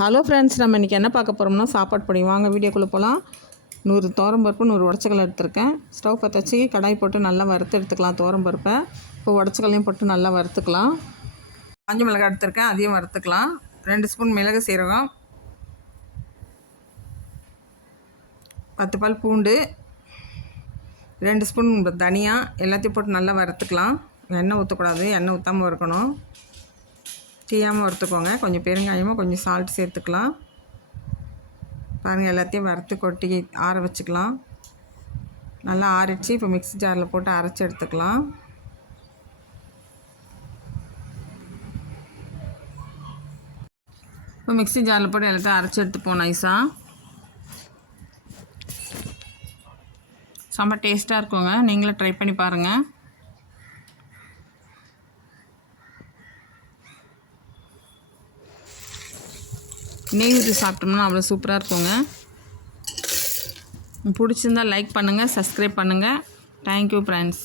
Hello friends, நம்ம இன்றைக்கி என்ன பார்க்க போகிறோம்னா சாப்பாடு பொடி. வாங்க வீடியோக்குள்ளே போகலாம். 100 துவரம்பருப்பு 100 உடச்சக்கல்லை எடுத்துருக்கேன். ஸ்டவ் பற்ற வச்சு கடாய் போட்டு நல்லா வறுத்து எடுத்துக்கலாம். துவரம்பருப்பை இப்போ உடச்சக்கல்லையும் போட்டு நல்லா வறுத்துக்கலாம். காஞ்ச மிளகாய் எடுத்துருக்கேன், அதையும் வறுத்துக்கலாம். 2 ஸ்பூன் மிளகு சீரகம், 10 பல் பூண்டு, 2 ஸ்பூன் தனியா, எல்லாத்தையும் போட்டு நல்லா வறுத்துக்கலாம். எண்ணெய் ஊற்றக்கூடாது, எண்ணெய் ஊற்றாமல் வறுக்கணும். தீயாமல் வறுத்துக்கோங்க. கொஞ்சம் பெருங்காயமாக கொஞ்சம் சால்ட் சேர்த்துக்கலாம். பாருங்கள், எல்லாத்தையும் வறுத்து கொட்டி ஆற வச்சுக்கலாம். நல்லா ஆறிடுச்சு. இப்போ மிக்ஸி ஜாரில் போட்டு அரைச்சி எடுத்துக்கலாம். இப்போ மிக்ஸி ஜாரில் போட்டு எல்லாத்தையும் அரைச்சி எடுத்துப்போம் நைஸாக. செம்ம டேஸ்ட்டாக இருக்குங்க. நீங்களும் ட்ரை பண்ணி பாருங்கள். நெய் ஊற்றி சாப்பிட்டோம்னா அவ்வளோ சூப்பராக இருக்குங்க. பிடிச்சிருந்தால் லைக் பண்ணுங்கள், சப்ஸ்கிரைப் பண்ணுங்கள். Thank you friends.